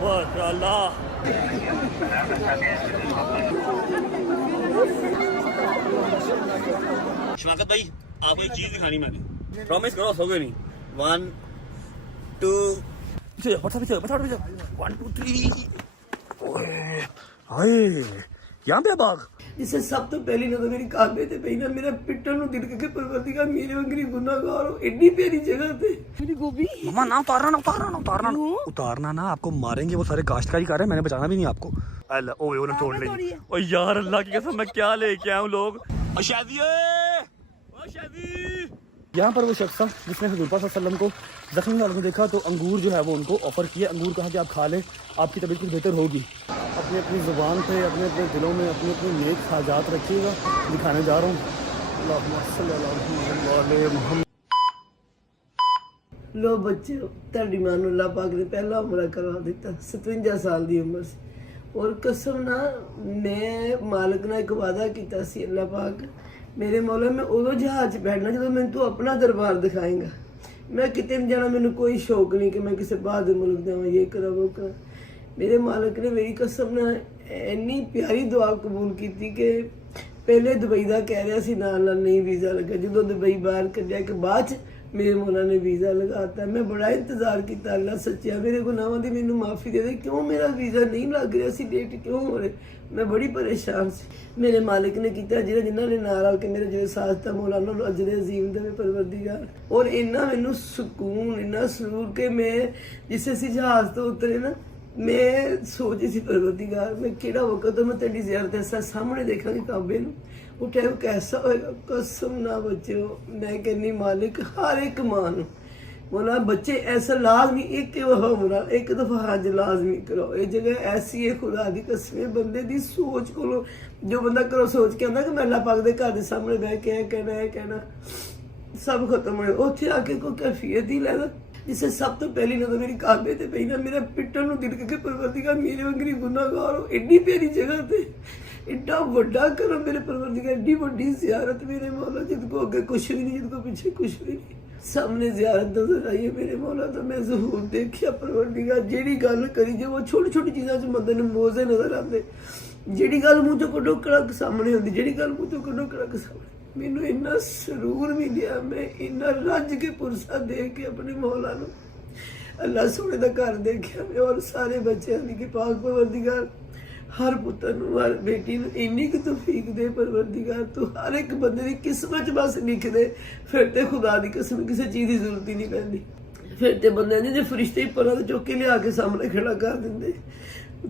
माशाल्लाह। शमाकत भाई आपको एक चीज दिखानी मैंने, प्रॉमिस करो सोगे नहीं। 1 2 पीछे 1 2 3। हाय यहाँ पे बाग जिसे सब तो पहली नजर मेरी काबे ते पई ना, मेरा पिट्टन नु दिल के परवरदिगार मेरे वंगरी गुनाहगार हो एडी प्यारी जगह पे मेरी गोभी। मम्मा ना उतारना ना, आपको मारेंगे वो सारे काश्तकारी कर रहे हैं, मैंने बचाना भी नहीं आपको। अल्लाह ओए उन्हें तोड़ लेंगे। ओ यार अल्लाह की कसम मैं क्या लेके आऊं लोग। ओ शादी यहाँ पर वो शख्स था जिसने हुजूर पाक सल्लल्लाहु अलैहि वसल्लम को जख्मी हालत में देखा तो अंगूर जो है वो उनको ऑफर किया। अंगूर कहा कि आप खा लें, आपकी तबीयत कुछ बेहतर होगी। अपनी अपनी ज़ुबान पे अपने अपने दिलों में अपनी अपनी नेक हाजात रखिएगा। दिखाने जा रहा हूँ। लो बच्चे ਤੁਹਾਡੀ ਮਾਂ ਨੂੰ ਅੱਲਾਹ ਪਾਕ ਨੇ ਪਹਿਲਾ ਉਮਰਾ ਕਰਵਾ ਦਿੱਤਾ 57 ਸਾਲ ਦੀ ਉਮਰ ਸੀ। और कसम ना मैं मालिक ने एक वादा किया सी अल्लाह पाक मेरे मौला मैं उदों जहाज बैठना जो मैं तू अपना दरबार दिखाएगा। मैं कितने नहीं जाना, मैंने कोई शौक नहीं कि मैं किसी बाहर मुल्क जाऊँ ये करा वो करा। मेरे मालिक ने मेरी कसम ना इन्नी प्यारी दुआ कबूल की थी कि पहले दुबई का कह रहा सी नाल नहीं वीज़ा लगा, जो दुबई बाहर कढ़िया कि बाद मेरे मौला ने वीज़ा लगाता। मैं बड़ा इंतजार किया, अल्लाह सच्चा मेरे गुनाहों की मैनू माफ़ी दे दे। क्यों मेरा वीज़ा नहीं लग रहा सी, डेट क्यों हो रहे, मैं बड़ी परेशान सी। मेरे मालिक ने किया जिन्होंने नाल आ के मेरे जो साथ था मौला उन्होंने अजरे अजीम दे परवरदिगार। और इन्ना मैनू सुकून इन्ना सुरूर के मैं जिस असीं जहाज़ तो उतरे ना मैं सोच सी परवरदिगार मैं किहड़ा वक्त मैं तेरी ज़ियारत ऐसा सामने देखा काबे नूं वो टाइम कैसा होएगा। कसम ना बच्चो मैं कहनी मालिक हर एक मां नूं बोला बच्चे ऐसा लाजमी एक उमरा एक दफा हज लाजमी करो। ये जगह ऐसी है खुदा दी कसम बंदे दी सोच को जो बंदा करो सोच के आंदा कि मैं अल्लाह पाक दे घर दे सामने बह के है कहना सब खत्म हो उत्थे आके कोई कैफियत ही लैदा। जिसे सब तो पहली नजर मेरी काबे ते पई ना, मेरा पिट्टन नु दिल के परवरदिगार मेरे वंगरी गुनाहगार हो एडी प्यारी जगह ते एडा वड्डा करम मेरे परवरदिगार एडी वड्डी ज़ियारत मेरे मौला जिसको आगे कुछ भी नहीं जिसको पीछे कुछ भी नहीं। सामने ज़ियारत नजर आई है मेरे मौला तो मैं ज़हूर देखिया परवरदिगार जेड़ी गल करी जो वो छोटी छोटी चीज़ों च बंदे नूं मौजे नजर आते, जेड़ी गल मूँह चों कड्डो कड़क सामने होंदी, जेड़ी गल मूँह चों कड्डो कड़क सामने। मैनू इन्ना सरूर मिलिया, मैं इन्ना रज के पुरसा दे के अपने मौला नूं अल्लाह सोने का घर देखिया मैं और सारे बच्चों की पाक परवरदिगार हर पुत्र नूं हर बेटी नूं इन्नी कि तौफीक दे परवरदिगार तू हर एक बंदे की किस्मत बस लिख दे फिर ते खुदा दी कसम किसी चीज़ की जरूरत ही नहीं पैंदी। फिर ते बंदे ने जो फरिश्ते ही परा चुक के लिया के सामने खड़ा कर देंगे।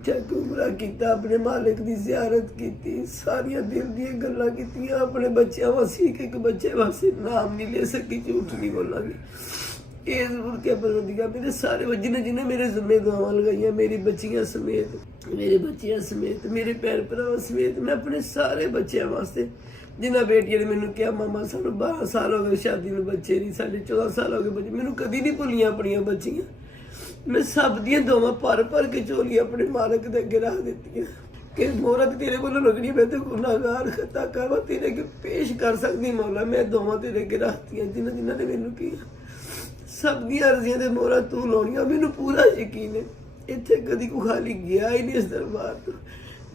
चक उमरा किया अपने मालिक की ज़ियारत की सारिया दिल दी गल्लां कीतियां अपने बच्चों वास्ते एक बच्चे वास्ते नाम नहीं ले सकी झूठ नहीं बोलांगी। ये जरूर क्या परवरदिगार मेरे सारे जिन्हें जिन्हें मेरे जिम्मे दुआवां लगाइयां मेरी बच्चियां समेत मेरे भैन भरावां समेत मैं अपने सारे बच्चों वास्ते जिन्हें बेटियां ने मैनू कहा मामा सानू 12 साल हो गए शादी में बच्चे नहीं, साढ़े 14 साल हो गए बच्चे, मैनू कभी नहीं भुलियां अपनियां बच्चियां। मैं सब दियां दुआवां भर के झोली अपने मालिक दे अगे रख दित्तियां कि मोहरा तेरे कोलों लगनी मैं तो गुनाहगार खता कर तेरे अगे पेश कर सकती मौला। मैं दुआवां तेरे अगे रखतियां जिन्हां जिन्हां ने मैनू किया सब दी अर्जियां दे मोहरा तू लाउणियां। मैनू पूरा यकीन है इत्थे कदी को खाली गया ही नहीं इस दरबार तो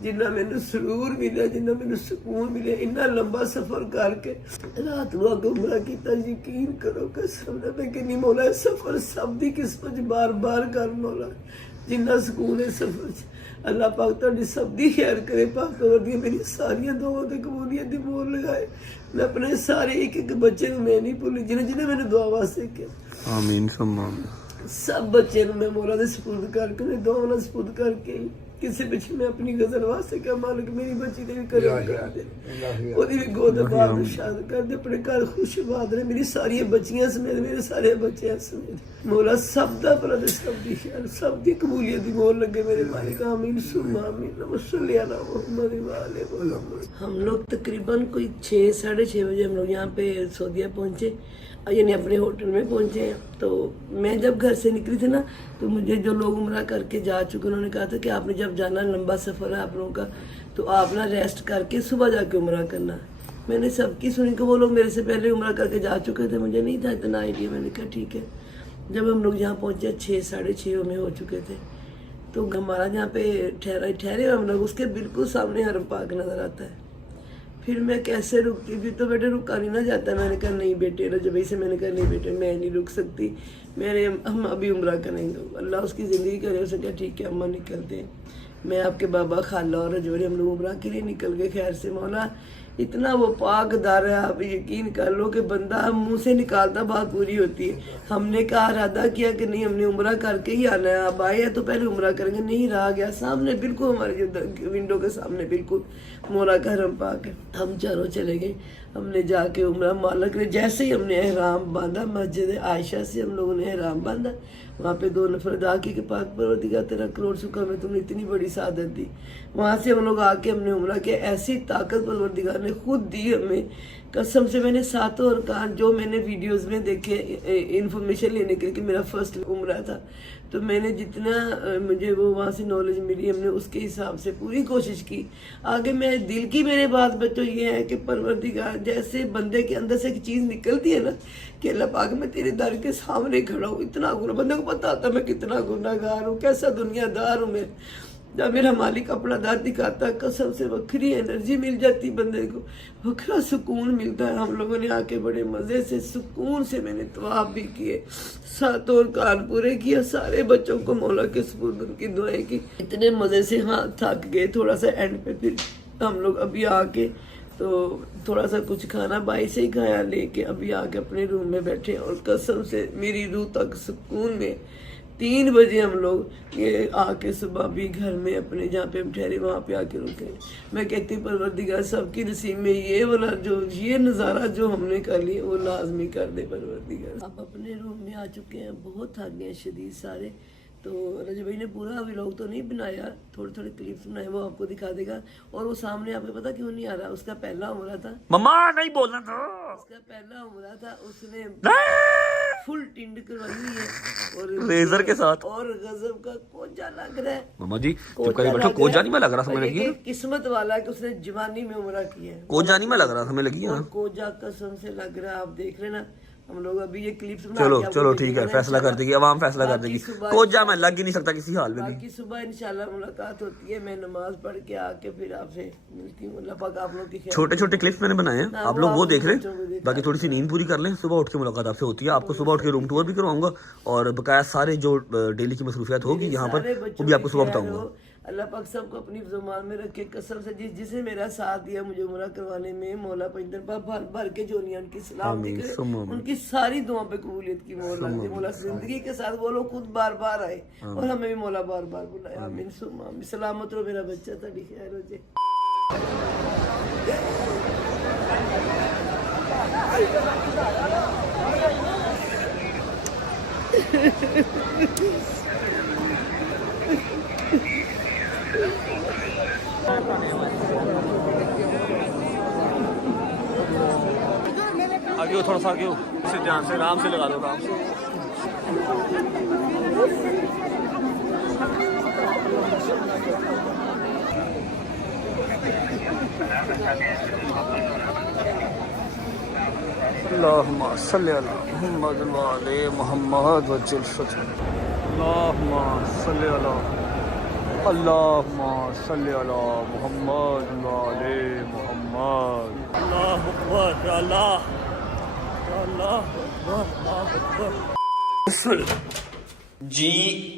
जिन्ना मैनू सुरूर मिले जिन्ना मैनू सुकून मिले इन्ना लंबा सफर करके रात को गुमरा किया। यकीन करो कसम ना मैं कहनी मौला सफर सब दी किस्मत बार बार कर मौला जिन्ना सुकून है सफर च अल्लाह पाक तुहाडी सब दी खैर करे। पाक करदी मेरी सारियां दुआवां ते कबूलियत दी मोहर लगाए। मैं अपने सारे एक एक बच्चे नूं मैं नहीं भुल्ली जिन्हें जिन्हें मैंने दुआ वास्ते किया आमीन सब बच्चे नूं मैं मौला दे सपुर्द करके मैं दुआवां नाल सपुर्द करके किसी पिछे मैं अपनी गजल वास्ते क्या मालिक मेरी बच्ची ने भी करे कर दे ओदी भी गोद बाद शाद कर दे अपने घर खुशबाद रहे मेरी सारी बच्चियां समेत मेरे सारे बच्चे समेत मौला सब दा भला ते सब दी खैर सब दी कबूलियत दी मोहर लगे मेरे मालिक आमीन सुम्मा आमीन वसल्ली अला मुहम्मद व आले मुहम्मद। हम लोग तकरीबन कोई 6-6:30 बजे हम लोग यहाँ पे सऊदीया पहुँचे यानी अपने होटल में पहुंचे हैं। तो मैं जब घर से निकली थी ना तो मुझे जो लोग उम्रा करके जा चुके उन्होंने कहा था कि आपने जब जाना लंबा सफ़र है आप लोगों का तो आप ना रेस्ट करके सुबह जाके उम्रा करना। मैंने सबकी सुनी कि वो लोग मेरे से पहले उम्रा करके जा चुके थे, मुझे नहीं था इतना आइडिया। मैंने कहा ठीक है। जब हम लोग यहाँ पहुँचे 6-6:30 में हो चुके थे तो हमारा जहाँ पे ठहरे हम लोग, उसके बिल्कुल सामने हरम पाक नज़र आता है। फिर मैं कैसे रुकती, फिर तो बेटे रुका नहीं ना जाता। मैंने कहा नहीं बेटे, रजबी से मैंने कहा नहीं बेटे मैं नहीं रुक सकती, हम अभी उम्रा करेंगे। अल्लाह उसकी ज़िंदगी करे। उसने कहा ठीक है अम्मा निकलते हैं। मैं आपके बाबा खाला और रजौरी हम लोग उम्रा के लिए निकल गए। खैर से मौला इतना वो पाकदार है, आप यकीन कर लो कि बंदा मुंह से निकालता बात पूरी होती है। हमने कहा इरादा किया कि नहीं हमने उम्रा करके ही आना है, अब आए हैं तो पहले उम्रा करेंगे। नहीं रहा गया, सामने बिल्कुल हमारे जो विंडो के सामने बिल्कुल मोरा का हरम पाक है। हम चारों चले गए, हमने जाके उम्रा मालिक ने जैसे ही हमने एहराम बांधा, मस्जिद आयशा से हम लोगों ने एहराम बांधा। वहाँ पे 2 नफर अदा की पाक परवरदिगार तेरा करोड़ शुक्र में तुमने इतनी बड़ी सादत दी। वहाँ से हम लोग आके हमने उम्रा किया। ऐसी ताकत परवरदिगार ने खुद दी हमें, कसम से। मैंने 7 अरकान जो मैंने वीडियोस में देखे इंफॉर्मेशन लेने के लिए कि मेरा फर्स्ट उम्रा था, तो मैंने जितना मुझे वो वहाँ से नॉलेज मिली हमने उसके हिसाब से पूरी कोशिश की। आगे मेरे दिल की मेरे बात बच्चों ये है कि परवरदिगार जैसे बंदे के अंदर से एक चीज़ निकलती है ना कि अल्लाह पाक मैं तेरे दर के सामने खड़ा हूँ, इतना गुनाह, बंदे को पता होता मैं कितना गुनाहगार हूँ, कैसा दुनियादार हूँ मैं। जब मेरा मालिक अपना दांत दिखाता है, कसम से वक्री एनर्जी मिल जाती बंदे को, वक्रा सुकून मिलता है। हम लोगों ने आके बड़े मज़े से सुकून से मैंने तवाफ भी किए, 7 और कान पूरे किए, सारे बच्चों को मौला के सुपुर्द उनकी दुआएं की। इतने मज़े से हाँ थक गए थोड़ा सा एंड पे। फिर हम लोग अभी आके तो थोड़ा सा कुछ खाना बाई से ही खाया लेके अभी आके अपने रूम में बैठे, और कसम से मेरी रूह तक सुकून में 3 बजे हम लोग ये आके सुबह भी घर में अपने जहाँ पे हम ठहरे वहाँ पे आके रुके। मैं कहती परवरदिगार सबकी नसीब में ये वाला जो ये नज़ारा जो हमने कर लिया वो लाजमी कर दे परवरदिगार। आप अपने रूम में आ चुके हैं, बहुत थक गए शदीद सारे। तो रजब भाई ने पूरा व्लॉग तो नहीं बनाया, थोड़े थोड़े क्लिप्स बनाए, वो आपको दिखा देगा। और वो सामने आपको पता क्यों नहीं आ रहा, उसका पहला उम्रा था। मम्मा नहीं बोलना था। उसका पहला उम्रा था, उसने फुल टिंड करवाई हुई है और लेजर के साथ, और गजब का कोजा लग रहा है। मम्मा जी चुप करके बैठो। कोजा नहीं मैं लग रहा, समझ लगी? किस्मत वाला कि उसने जवानी में उम्रा किया है। कोजा नहीं मैं लग रहा, समझ लगी? कोजा कसम से लग रहा है। आप देख लेना, हम लोग अभी ये क्लिप्स चलो ठीक है, फैसला कर देगी आवाम, फैसला कर देगी। कोजा मैं लग ही नहीं सकता किसी हाल में भी। बाकी सुबह इंशाल्लाह मुलाकात होती है, मैं नमाज पढ़ के आके फिर आपसे मिलती हूँ। अल्लाह पाक आप लोग की छोटे छोटे क्लिप्स मैंने बनाए हैं, आप लोग वो देख लें, बाकी थोड़ी सी नींद पूरी कर लें। सुबह उठ के मुलाकात आपसे होती है, आपको सुबह उठ के रूम टूर भी करवाऊंगा और बकाया सारे जो डेली की मसरूफियात होगी यहाँ पर वो भी आपको सुबह बताऊंगा। अल्लाह पाक सबको अपनी ज़ुबान में रखे। कसम से जिसने मेरा साथ दिया मुझे उम्रा करवाने में, मौला पंजर भर भर के जो नहीं उनकी सलामती करे, उनकी सारी दुआ पे कबूलियत की मोहर लग दे। मौला जिंदगी के साथ वो लोग खुद बार बार आए और हमें भी मौला बार बार बुलाया। आमीन सुम्मा आमीन। सलामत रहो मेरा बच्चा, ताड़ी खैर हो जाए। आगे हो, थोड़ा सा आगे हो, इसे ध्यान से आराम से लगा दो, आराम से। अल्लाहुम्मा सल्ली अला मुहम्मद व आले मुहम्मद वज्जिल फतह। अल्लाहुम्मा सल्ली अला मुहम्मद व आले मुहम्मद। अल्लाहु अकबर, अल्लाह जी।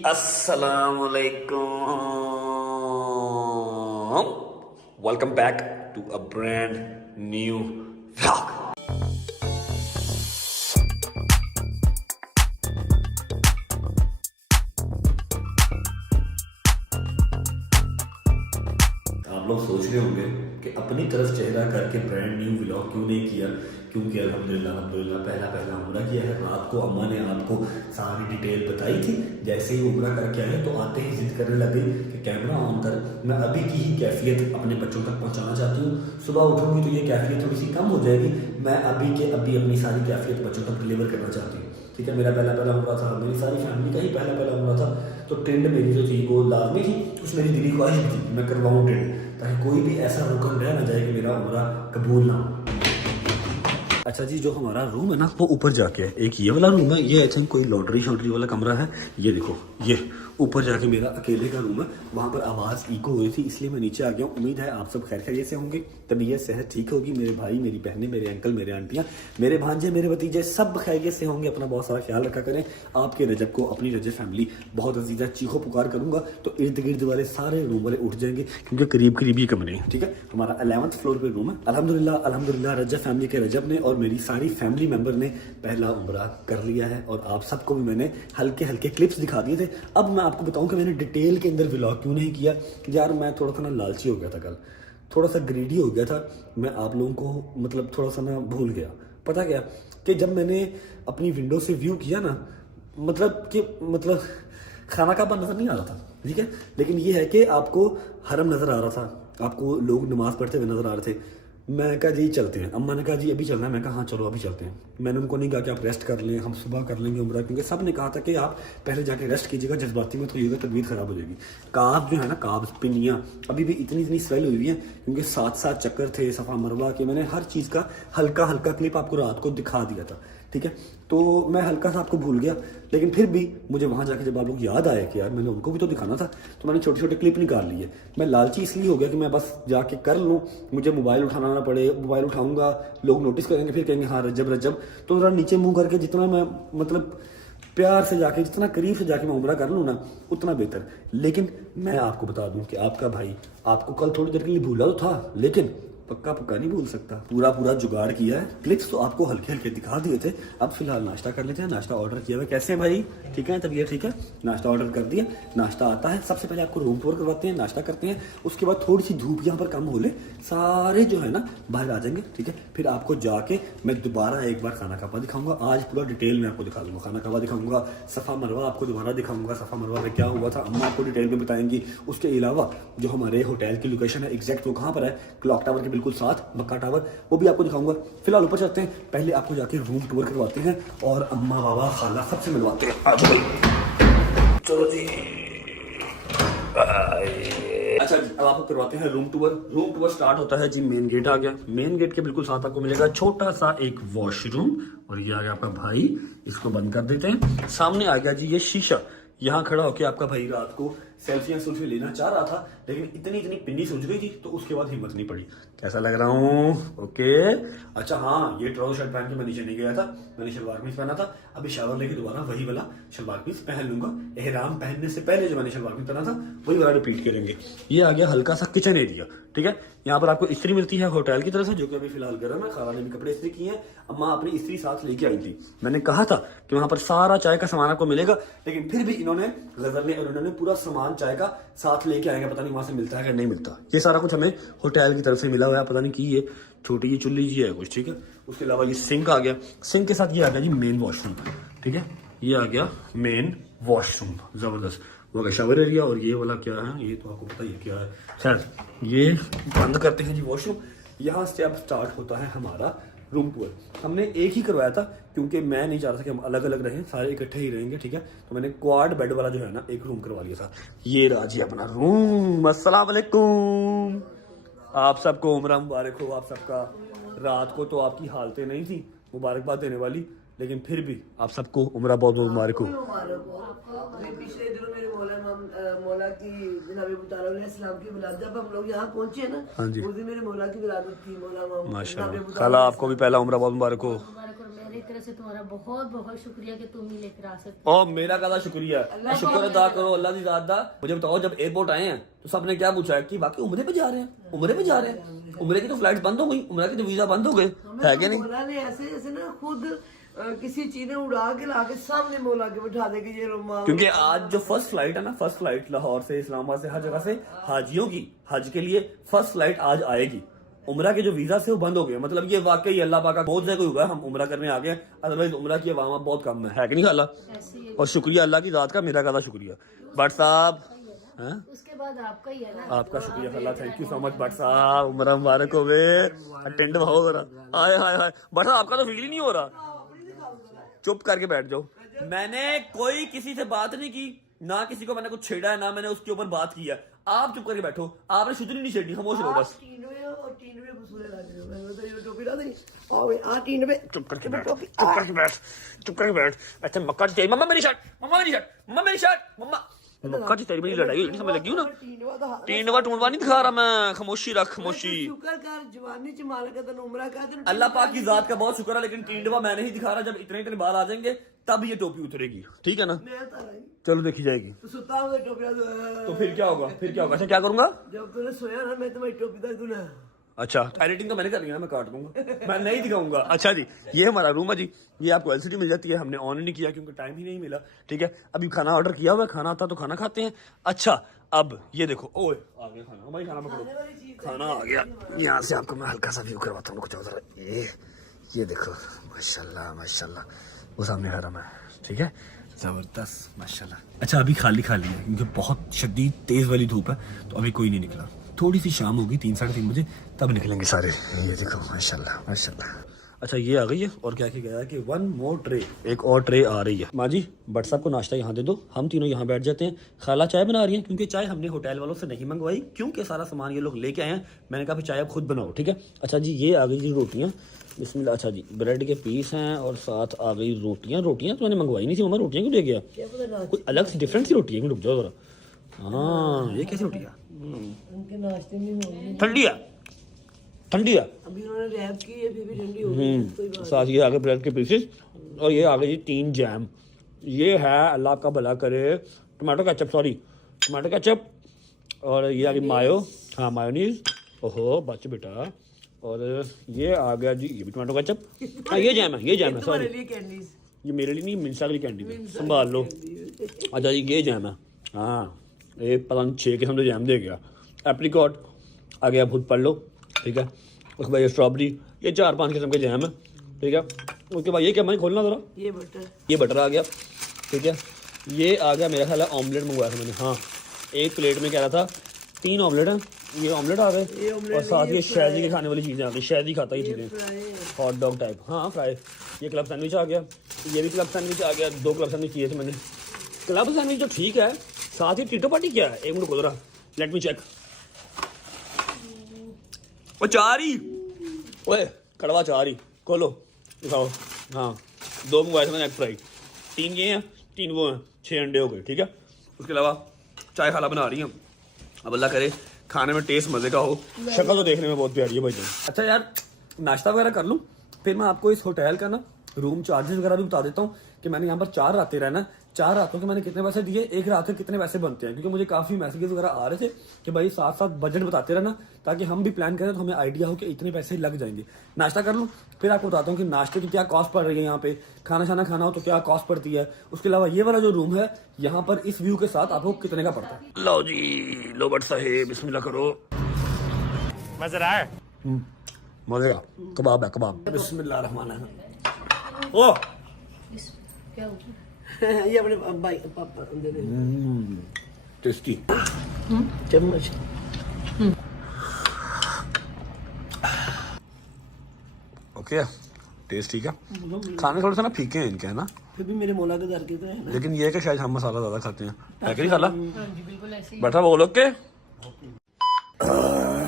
अस्सलाम वालेकुम, welcome back to a brand new vlog. आप लोग सोच रहे होंगे कि अपनी तरफ चेहरा करके ब्रांड न्यू व्लॉग क्यों नहीं किया, क्योंकि अल्हम्दुलिल्लाह पहला उम्रा किया है। रात को अम्मा ने आपको सारी डिटेल बताई थी। जैसे ही उम्रा करके आए तो आते ही जिद करने लगे कि कैमरा ऑन कर, मैं अभी की ही कैफियत अपने बच्चों तक पहुंचाना चाहती हूँ। सुबह उठूंगी तो ये कैफियत थोड़ी सी कम हो जाएगी, मैं अभी के अभी अपनी सारी कैफियत बच्चों तक डिलीवर करना चाहती हूँ। ठीक है, मेरा पहला उम्रा था, मेरी सारी फैमिली का ही पहला उम्रा था, तो टेंड मेरी जो थी वो लाजमी थी, कुछ मेरी दिली ख्वाहिश थी मैं करवाऊँ टेंड, ताकि कोई भी ऐसा रुकन रह ना जाए कि मेरा उम्रा कबूल ना हो। अच्छा जी, जो हमारा रूम है ना वो ऊपर जाके है। एक ये वाला रूम है, ये आई थिंक कोई लॉन्ड्री शॉन्ड्री वाला कमरा है। ये देखो, ये ऊपर जाके मेरा अकेले का रूम है। वहाँ पर आवाज़ इको हुई थी इसलिए मैं नीचे आ गया हूँ। उम्मीद है आप सब खैर खैरियत से होंगे, तबीयत सेहत ठीक होगी। मेरे भाई, मेरी बहनें, मेरे अंकल, मेरे आंटियाँ, मेरे भांजे, मेरे भतीजे सब खैरियत से होंगे। अपना बहुत सारा ख्याल रखा करें। आपके रजब को, अपनी रजब फैमिली बहुत अजीज़ा चीखो पुकार करूँगा तो इर्द गिर्द वाले सारे रूम वाले उठ जाएंगे, क्योंकि करीब करीब ये कमरे हैं। ठीक है, हमारा 11th फ्लोर पे रूम है। अल्हम्दुलिल्लाह रजब फैमिली के रजब ने और मेरी सारी फैमिली मेंबर ने पहला उम्रा कर लिया है। और आप सबको भी मैंने हल्के हल्के क्लिप्स दिखा दिए थे। अब मैं आपको बताऊं कि मैंने डिटेल के अंदर व्लॉग क्यों नहीं किया। यार मैं थोड़ा सा ना लालची हो गया था, कल थोड़ा सा ग्रीडी हो गया था। मैं आप लोगों को मतलब थोड़ा सा ना भूल गया। पता क्या कि जब मैंने अपनी विंडो से व्यू किया ना, मतलब खाना का नजर नहीं आ रहा था, ठीक है, लेकिन ये है कि आपको हरम नजर आ रहा था, आपको लोग नमाज पढ़ते हुए नजर आ रहे थे। मैं कहा जी चलते हैं। अम्मा ने कहा जी अभी चलना है। मैं कहा हाँ चलो अभी चलते हैं। मैंने उनको नहीं कहा कि आप रेस्ट कर लें, हम सुबह कर लेंगे उम्रा, क्योंकि सब ने कहा था कि आप पहले जाके रेस्ट कीजिएगा, जज्बाती में तो ये तबीयत खराब हो जाएगी। काब जो है ना, काब पिनियाँ अभी भी इतनी स्वेल हुई हैं, क्योंकि 7 चक्कर थे सफ़ा मरवा के। मैंने हर चीज़ का हल्का हल्का क्लिप आपको रात को दिखा दिया था, ठीक है। तो मैं हल्का सा आपको भूल गया, लेकिन फिर भी मुझे वहाँ जाके जब आप लोग याद आए कि यार मैंने उनको भी तो दिखाना था, तो मैंने छोटे छोटे क्लिप निकाल लिए। मैं लालची इसलिए हो गया कि मैं बस जाके कर लूँ, मुझे मोबाइल उठाना ना पड़े। मोबाइल उठाऊंगा, लोग नोटिस करेंगे, फिर कहेंगे हाँ रजब। तो ज़रा नीचे मुँह करके जितना मैं मतलब प्यार से जाके, जितना करीब से जाके मैं उम्रा कर लूँ ना, उतना बेहतर। लेकिन मैं आपको बता दूँ कि आपका भाई आपको कल थोड़ी देर के लिए भूला तो था, लेकिन पक्का नहीं भूल सकता। पूरा जुगाड़ किया है। क्लिप्स तो आपको हल्के हल्के दिखा दिए थे। अब फिलहाल नाश्ता कर लेते हैं। नाश्ता ऑर्डर किया हुआ। कैसे हैं भाई? ठीक है, तबीयत ठीक है? नाश्ता ऑर्डर कर दिया, नाश्ता आता है। सबसे पहले आपको रूम टूर करवाते हैं, नाश्ता करते हैं। उसके बाद थोड़ी सी धूप यहाँ पर कम हो ले, सारे जो है ना बाहर आ जाएंगे, ठीक है। फिर आपको जाके मैं दोबारा एक बार खाना काबा दिखाऊंगा। आज पूरा डिटेल में आपको दिखा दूंगा। खाना काबा दिखाऊंगा, सफ़ा मरवा आपको दोबारा दिखाऊंगा, सफ़ा मरवा में क्या हुआ था अम्मा आपको डिटेल में बताएंगी। उसके अलावा जो हमारे होटल की लोकेशन है एग्जैक्ट वो कहाँ पर है, क्लॉक टावर के बिल्कुल साथ मक्का टावर, वो भी आपको दिखाऊंगा। फिलहाल ऊपर चलते हैं, पहले आपको जाके रूम टूर करवाते हैं और अम्मा बाबा खाला सबसे मिलवाते हैं। चलो जी, अच्छा जी, अब आपको करवाते हैं room tour. Room tour start होता है जी, मेन गेट आ गया। मेन गेट के बिल्कुल साथ आपको मिलेगा छोटा सा एक वॉशरूम, और ये आ गया आपका भाई। इसको बंद कर देते हैं। सामने आ गया जी ये शीशा। यहाँ खड़ा होकर आपका भाई रात को सेल्फी लेना चाह रहा था, लेकिन इतनी पिन्नी सूझ गई थी, तो उसके बाद हिम्मत नहीं पड़ी। कैसा लग रहा हूँ? ओके। अच्छा हाँ, ये ट्राउजर शर्ट पहन के मैं नीचे नहीं गया था, मैंने शलवार कमीज पहना था। अभी शावर लेके दोबारा वही वाला शलवार कमीज पहन लूंगा। एहराम पहनने से पहले जो मैंने शलवार कमीज पहना था वही वाला रिपीट करेंगे। ये आ गया हल्का सा किचन एरिया, ठीक है। यहाँ पर आपको इस्त्री मिलती है होटल की तरफ से, जो कि अभी फिलहाल गर्म है। खाला ने भी कपड़े इस्त्री किए हैं। अम्मा अपनी इस्त्री साथ लेके आई थी। मैंने कहा था कि वहां पर सारा चाय का सामान आपको मिलेगा, लेकिन फिर भी इन्होंने गजर ने और इन्होंने पूरा सामान चाय का साथ लेके आएंगे। पता नहीं वहां से मिलता है या नहीं मिलता। ये सारा कुछ हमें होटल की तरफ से मिला हुआ है। पता नहीं की ये छोटी जी चुल्ली जी है कुछ, ठीक है। उसके अलावा ये सिंक आ गया। सिंक के साथ ये आ गया जी मेन वॉशरूम, ठीक है। ये आ गया मेन वॉशरूम, जबरदस्त। वो गया शावर एरिया। और ये वाला क्या है, ये तो आपको पता ही है क्या है। खैर, ये बंद करते हैं जी वॉशरूम। यहाँ से अब स्टार्ट होता है हमारा रूम टूर। हमने एक ही करवाया था, क्योंकि मैं नहीं चाह रहा था कि हम अलग अलग रहें, सारे इकट्ठे ही रहेंगे, ठीक है। तो मैंने क्वाड बेड वाला जो है ना एक रूम करवा लिया था। ये रहा जी अपना रूम। अस्सलाम वालेकुम, आप सबको उम्रा मुबारक हो। आप सबका रात को तो आपकी हालतें नहीं थी मुबारकबाद देने वाली, लेकिन फिर भी आप सबको उम्रा बहुत बहुत मुबारक हो। पिछले दिनों मेरे मौला की जनाब अबू तालिब अलैहिस्सलाम की विलादत, जब हम लोग यहाँ पहुंचे ना, हाँ जी, उस दिन मेरे मौला की विलादत थी। मौला माशाल्लाह। खाला आपको भी पहला उम्रा बहुत मुबारक हो। मेरी तरफ से तुम्हारा बहुत बहुत शुक्रिया कि तुम ही लेकर आ सकते। और मेरा का शुक्रिया, शुक्र अदा करो अल्लाह की ज़ात दा। मुझे बताओ, जब एयरपोर्ट आए हैं तो सबने क्या पूछा है कि बाकी उम्रे पे जा रहे हैं, उम्रे पे जा रहे हैं। उम्रे की तो फ्लाइट बंद हो गई, उम्रे के तो वीजा बंद हो गए, है कि नहीं। मौला ने ऐसे जैसे ना खुद किसी चीज ने उड़ा के लाके सामने मौला के बिठा दे कि ये लो। क्योंकि आज जो फर्स्ट फ्लाइट है ना, फर्स्ट फ्लाइट लाहौर से, इस्लामाबाद से, हर जगह से हाजियों की, हज के लिए फर्स्ट फ्लाइट आज आएगी। उम्रा के जो वीजा से वो बंद हो गए। मतलब ये वाकई अल्लाह पाक का बहुत कोई हुआ, हम उम्रा करने आ गए। अदरवाइज उम्रा की अवाम बहुत कम है कि नहीं खाला। और शुक्रिया अल्लाह की ज़ात का, मेरा का शुक्रिया। भट्ट साहब, उसके बाद आपका ही है ना। आपका शुक्रिया खाला, thank you so much Bhatt साहब। उम्रा मुबारक हो गए। टेंड भाव हो रहा, हाय हाय हाय। भट्ट साहब आपका तो फील ही नहीं हो रहा। चुप करके बैठ जाओ। मैंने कोई किसी से बात नहीं की, ना किसी को मैंने कुछ छेड़ा है, ना मैंने उसके ऊपर बात की है। आप चुप करके बैठो, आपने शुद्ध नहीं छेड़नी, खामोश रहो बस। 3 वसूले लग रहे हो, मैं तो ये टोपी ला दे। आओ आ 3 पे चुप करके बैठ, चुप करके बैठ, चुप करके बैठ। अच्छा मक्का चाहिए, मम्मा मेरी शर्ट, मम्मा मेरी शर्ट, मम्मा मेरी शर्ट, मम्मा। मक्का जी तेरी मेरी लड़ाई हुई, समझ लगी हो ना। 3 टूंडवा नहीं दिखा रहा मैं, खामोशी रख, खामोशी। शुक्र कर जवानी च मालिक तन उम्र का तन अल्लाह पाक की जात का बहुत शुक्र है, लेकिन 3 मैं नहीं दिखा रहा। जब इतने इतने बाल आ जाएंगे तब ये टोपी उतरेगी, ठीक है ना। मैं तारा ही चलो देखी जाएगी। तो सुता हुआ टोपी तो फिर क्या होगा, फिर क्या होगा? अच्छा क्या करूंगा जब तूने सोया ना मैं तुम्हारी टोपी तक तूने अच्छा एडिटिंग तो मैंने कर लिया, मैं काट दूंगा, मैं नहीं दिखाऊंगा। अच्छा जी, ये हमारा रूम है जी, ये आपको एलसीडी मिल जाती है, हमने ऑन नहीं किया क्योंकि टाइम ही नहीं मिला, ठीक है। अभी खाना ऑर्डर किया हुआ है, खाना आता तो खाना खाते हैं। अच्छा अब ये देखो, ओए आ गया खाना, हमारी खाना पकड़ो, खाना आ गया। यहाँ से आपको मैं हल्का सा व्यू करवाता हूँ कुछ उधर, ये देखो माशाल्लाह माशाल्लाह, वो सामने हरम है, ठीक है, जबरदस्त माशाल्लाह। अच्छा अभी खाली खाली है क्योंकि बहुत शदीद तेज वाली धूप है, तो अभी कोई नहीं निकला। थोड़ी सी शाम होगी 3 साढ़े 3 बजे, तब निकलेंगे सारे। ये देखो माशाल्लाह माशाल्लाह। अच्छा ये आ गई है, और क्या गया है कि 1 मोर ट्रे, एक और ट्रे आ रही है। माँ जी बट साहब को नाश्ता यहाँ दे दो, हम तीनों यहाँ बैठ जाते हैं। खाला चाय बना रही है क्योंकि चाय हमने होटल वालों से नहीं मंगवाई, क्योंकि सारा सामान ये लोग लेके आए हैं। मैंने कहा चाय आप खुद बनाओ, ठीक है। अच्छा जी ये आ गई जी रोटियाँ, बिस्मिल्लाह। अच्छा जी ब्रेड के पीस हैं और साथ आ गई रोटियाँ। रोटियाँ तो मैंने मंगवाई नहीं थी, मम्मा रोटियाँ क्यों दे गया? कोई अलग सी डिफरेंट सी रोटी है, रुक जाओ जरा। हाँ ये कैसी रोटी है? उनके नाश्ते में होंगे ठंडी है, ठंडी है। अभी उन्होंने रैप की है फिर भी ठंडी हो गई। साथ ये आगे ब्रेड के पीसेस, और ये आ गई 3 जैम। ये है अल्लाह आपका भला करे tomato ketchup, sorry tomato ketchup, और ये आ गई मायो, हाँ मायोनीज, ओहो बच बेटा। और ये आ गया जी ये भी टमाटो केचप, हाँ ये जैम है, ये जैम है, सॉरी ये मेरे लिए नहीं, मिंसा के लिए कैंडी है, संभाल लो। अच्छा जी ये जैम है, हाँ ये पता नहीं 6 किस्म के जैम दे गया। एप्रीकॉट आ गया, खुद पढ़ लो, ठीक है। उसके बाद ये स्ट्रॉबेरी, ये 4-5 किस्म के जैम है, ठीक है। उसके बाद ये क्या मैंने खोलना ज़रा, ये बटर आ गया, ठीक है। ये आ गया मेरा ख्याल है ऑमलेट मंगवाया था मैंने, हाँ 1 प्लेट में कह रहा था 3 ऑमलेट हैं, ये ऑमलेट आ गए, और साथ ये शहदी के खाने वाली चीज़ें आ गई। शहदी खाता ये चीज़ें, हॉट डॉग टाइप, हाँ फ्राई। ये क्लब सैंडविच आ गया, ये भी क्लब सैंडविच आ गया। 2 क्लब सैंडविच किए थे मैंने। क्लब सैंडविच तो ठीक है, साथ ही टीटो पार्टी क्या है? 1 मिनट खोल रहा, लेट मी चेक। वो 4 ही, ओए कड़वा 4 ही, खोलो दिखाओ। हाँ 2 मंगवाए थे मैंने एग फ्राई, 3 ये हैं, 3 वो हैं, 6 अंडे हो गए, ठीक है। उसके अलावा चाय खाला बना रही हैं, अब अल्लाह करे खाने में टेस्ट मजे का हो। शक्ल तो देखने में बहुत प्यारी है भाई जान। अच्छा यार नाश्ता वगैरह कर लूँ, फिर मैं आपको इस होटल का ना रूम चार्जेस वगैरह भी बता देता हूँ कि मैंने यहाँ पर 4 रातें रहना। 4 रातों के मैंने कितने पैसे दिए, 1 रात के कितने पैसे बनते हैं, क्योंकि मुझे काफ़ी मैसेजेस वगैरह आ रहे थे कि भाई साथ साथ बजट बताते रहना, ताकि हम भी प्लान करें तो हमें आइडिया हो कि इतने पैसे लग जाएंगे। नाश्ता कर लूँ, फिर आपको बताता हूँ कि नाश्ते की क्या कॉस्ट पड़ रही है, यहाँ पे खाना शाना खाना हो तो क्या कॉस्ट पड़ती है। उसके अलावा ये वाला जो रूम है यहाँ पर इस व्यू के साथ आपको कितने का पड़ता है। लो जी लो बट साहेब बिस्मिल्लाह करो, मजा आया, मजे का कबाब है, कबाब। बिस्मिल्लाह रहमान रहीम। ओ क्या हुआ? ये अपने भाई पापा दे दे टेस्टी चम्मच। ओके टेस्ट ठीक है। खाने थोड़े से ना फीके हैं इनके, है ना, फिर भी मेरे मौला के दर के तो है ना। लेकिन ये है कि शायद हम मसाला ज्यादा खाते हैं, है कि नहीं खाला? हाँ जी बिल्कुल ऐसे ही। बैठा बोलो के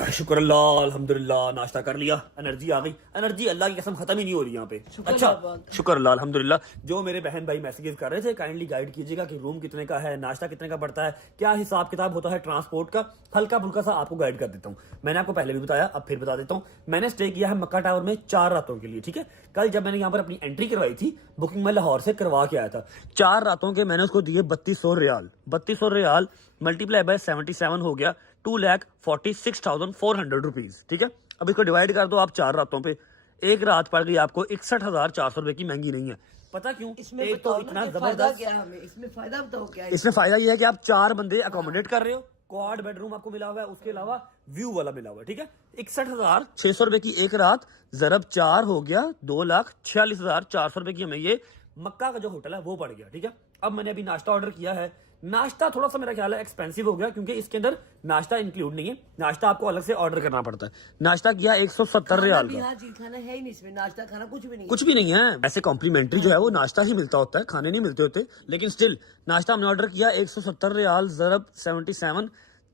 शुक्र अल्लाह अल्हम्दुलिल्लाह, नाश्ता कर लिया, एनर्जी आ गई। एनर्जी अल्लाह की कसम खत्म ही नहीं हो रही यहाँ पे। अच्छा शुक्र अल्लाह अल्हम्दुलिल्लाह। जो मेरे बहन भाई मैसेजेस कर रहे थे, काइंडली गाइड कीजिएगा कि रूम कितने का है, नाश्ता कितने का पड़ता है, क्या हिसाब किताब होता है ट्रांसपोर्ट का, हल्का फुल्का सा आपको गाइड कर देता हूँ। मैंने आपको पहले भी बताया, अब फिर बता देता हूँ। मैंने स्टे किया है मक्का टावर में 4 रातों के लिए, ठीक है। कल जब मैंने यहाँ पर अपनी एंट्री करवाई थी, बुकिंग मैं लाहौर से करवा के आया था। 4 रातों के मैंने उसको दिए 3200 रियाल। 3200 रियाल मल्टीप्लाई बाय 77 हो गया 2,46,400 रुपीज, ठीक है। अब इसको डिवाइड कर दो आप 4 रातों पे, 1 रात पड़ गई आपको 61,400 रुपए की। महंगी नहीं है, पता क्यों? इसमें एक तो इतना जबरदस्त, क्या हमें इसमें फायदा बताओ क्या है? इसमें फायदा ये है कि आप 4 बंदे अकोमोडेट कर रहे हो, क्वाड बेडरूम आपको मिला हुआ है, उसके अलावा व्यू वाला मिला हुआ है, ठीक है। 61,600 रुपए की 1 रात, जरब 4 हो गया 2,46,400 रुपए की हमें ये मक्का का जो होटल है वो पड़ गया, ठीक है। अब मैंने अभी नाश्ता ऑर्डर किया है नाश्ता थोड़ा सा मेरा ख्याल है एक्सपेंसिव हो गया, क्योंकि इसके अंदर नाश्ता इंक्लूड नहीं है, नाश्ता आपको अलग से ऑर्डर करना पड़ता है। नाश्ता किया 170 रियाल का। यहाँ चीज खाना है ही नहीं इसमें, नाश्ता खाना कुछ भी नहीं कुछ भी नहीं है, ऐसे कॉम्प्लीमेंट्री जो है वो नाश्ता ही मिलता होता है, खाने नहीं मिलते होते, लेकिन स्टिल नाश्ता हमने ऑर्डर किया 170 रियाल ज़रब 77,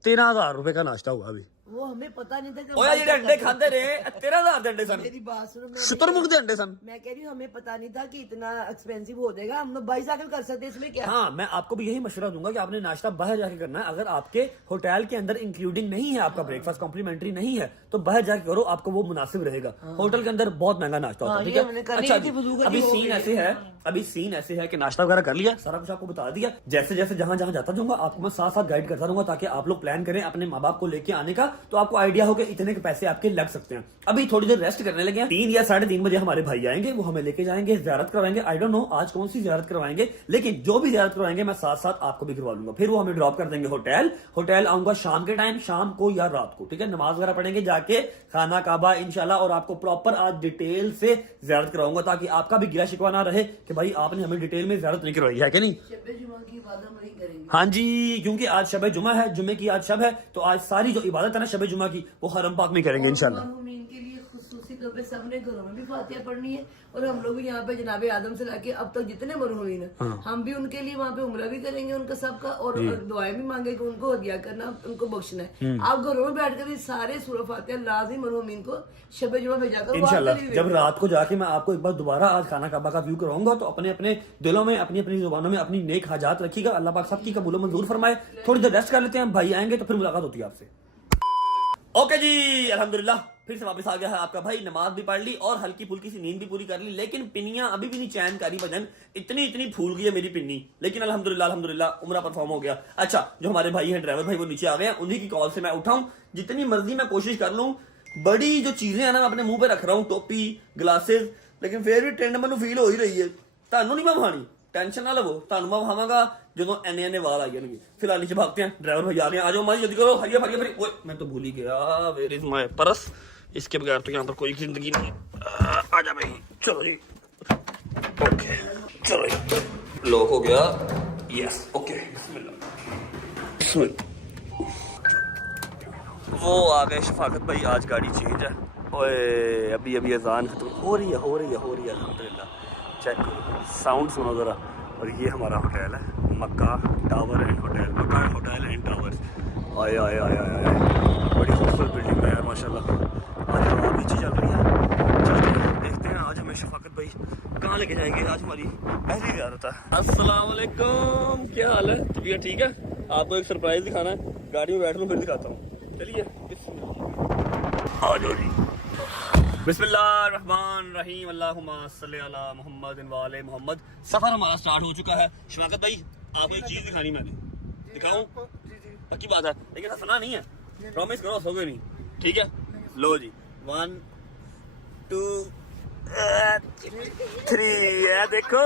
13,000 रुपए का नाश्ता हुआ अभी। वो हमें पता नहीं था कि ओए ये अंडे खाते रहे 13,000 दे अंडे सन, मेरी बात सुनो, शुतुरमुर्ग दे अंडे सन। मैं कह रही हूँ हमें पता नहीं था कि इतना एक्सपेंसिव हो जाएगा, हम लोग 22 आकर कर सकते हैं इसमें क्या। हाँ, मैं आपको भी यही मशवरा दूंगा कि आपने नाश्ता बाहर जाके करना है। अगर आपके होटल के अंदर इंक्लूडिंग नहीं है, आपका ब्रेकफास्ट कॉम्प्लीमेंट्री नहीं है, तो बाहर जाके करो, आपको वो मुनासिब रहेगा। होटल के अंदर बहुत महंगा नाश्ता होता है, ठीक है। अच्छा जी, अभी सीन ऐसे है, अभी सीन ऐसे है कि नाश्ता वगैरह कर लिया, सारा कुछ आपको बता दिया। जैसे जैसे जहां जहां जाता जाऊंगा आपको मैं साथ साथ गाइड करता रहूंगा, ताकि आप लोग प्लान करें अपने माँ बाप को लेके आने का, तो आपको आइडिया हो कि इतने के पैसे आपके लग सकते हैं। अभी थोड़ी देर रेस्ट करने लगे हैं, 3 या 3:30 बजे हमारे भाई आएंगे, वो हमें लेके जाएंगे, ज़ियारत करवाएंगे। आई डोंट नो आज कौन सी ज़ियारत करवाएंगे, लेकिन जो भी ज़ियारत करवाएंगे मैं साथ साथ आपको भी करवा लूंगा। फिर वो हमें ड्रॉप कर देंगे होटल आऊंगा शाम के टाइम, शाम को या रात को, ठीक है। नमाज वगैरह पढ़ेंगे जाके, खाना काबा इंशाल्लाह, और आपको प्रॉपर आज डिटेल से ज़ियारत कराऊंगा, ताकि आपका भी गिला शिकवा ना रहे कि भाई आपने हमें डिटेल में ज़ियारत नहीं करवाई है कि नहीं। शब जुमा की इबादत हम नहीं करेंगे। हाँ जी, क्योंकि आज शब जुमा है, जुमे की आज शब है, तो आज सारी जो इबादत है ना शब जुमा की, वो हरम पाक में करेंगे इंशाल्लाह। मरहूमीन के लिए खुसूसी तौर पे सबने घरों में भी फातिहा पढ़नी है, और हम लोग भी यहाँ पे जनाबे आदम से लाके अब तक जितने मरहूमीन हैं हम भी उनके लिए वहाँ पे उम्रा भी करेंगे उनका सबका, और दुआएं भी मांगेंगे, उनको हदिया करना, उनको बख्शना है। आप घरों में बैठ कर भी सारे सूरह फातिहा लाजिम मरहूमीन को शब जुमा भेजा कर इंशाल्लाह जब रात को जाके मैं आपको एक बार दोबारा आज खाना काबा का व्यू कराऊंगा, तो अपने अपने दिलों में, अपनी अपनी जुबानों में अपनी नेक हाजात रखिएगा। अल्लाह पाक सबकी कबूल मंजूर फरमाए। थोड़ी देर रेस्ट कर लेते हैं, भाई आएंगे तो फिर मुलाकात होती है आपसे। ओके जी, अल्हम्दुलिल्लाह फिर से वापस आ गया है आपका भाई। नमाज भी पढ़ ली और हल्की फुल्की सी नींद भी पूरी कर ली, लेकिन पिन्नियां अभी भी नहीं चैन करी भजन, इतनी फूल गई है मेरी पिन्नी, लेकिन अल्हम्दुलिल्लाह उम्रा परफॉर्म हो गया। अच्छा, जो हमारे भाई हैं ड्राइवर भाई, वो नीचे आ गए हैं, उन्हीं की कॉल से मैं उठाऊं, जितनी मर्जी मैं कोशिश कर लूं, बड़ी जो चीजें हैं ना मैं अपने मुंह पे रख रहा हूं, टोपी ग्लासेस, लेकिन फिर भी टेंड मैनू फील हो ही रही है। ਤੁਹਾਨੂੰ नहीं मैं वहानी, टेंशन ना लवो, ਤੁਹਾਨੂੰ मैं वहावागा जो एने वाल आ जाएंगे। फिलहाल नीचे भागते हैं, ड्राइवर भाई आ गए, आ जाओ माजी जल्दी करो, हरिया भागिया। फिर मैं तो भूल ही गया, वेयर इज माय पर्स, इसके बगैर तो यहाँ पर कोई जिंदगी नहीं है। आ जा भाई, चलो जी, ओके चलो जी, लॉक हो गया, यस ओके, बिस्मिल्लाह। वो आ गए शफाकत भाई, आज गाड़ी चेंज है। ओए अभी अजान हो रही है अल्हम्दुलिल्लाह। चेक साउंड सुनो ज़रा। और ये हमारा होटल है, Makkah tower and hotel, Makkah hotel and towers. आए आए आए आए आए, बड़ी खूबसूरत बिल्डिंग है यार माशाल्लाह। आज हवा भी अच्छी चल रही है। चलते देखते हैं आज हमें शफाकत भाई कहाँ लेके जाएंगे। आज हमारी पहली ज़ियारत है। अस्सलाम वालेकुम, क्या हाल है? तबीयत ठीक है? आपको एक सरप्राइज दिखाना है, गाड़ी में बैठ लूँ फिर दिखाता हूँ। चलिए आ जाओ जी। बिस्मिल्लाहिर्रहमानिर्रहीम, अल्लाहुम्मा सल्ली अला मुहम्मद व आले मुहम्मद। सफर हमारा स्टार्ट हो चुका है। शफाकत भाई आपको एक चीज दिखानी, मैंने दिखाऊं? पक्की बात है, लेकिन हंसना नहीं है, प्रॉमिस करो हंसोगे नहीं, ठीक है? लो जी, 1 2 3, है देखो,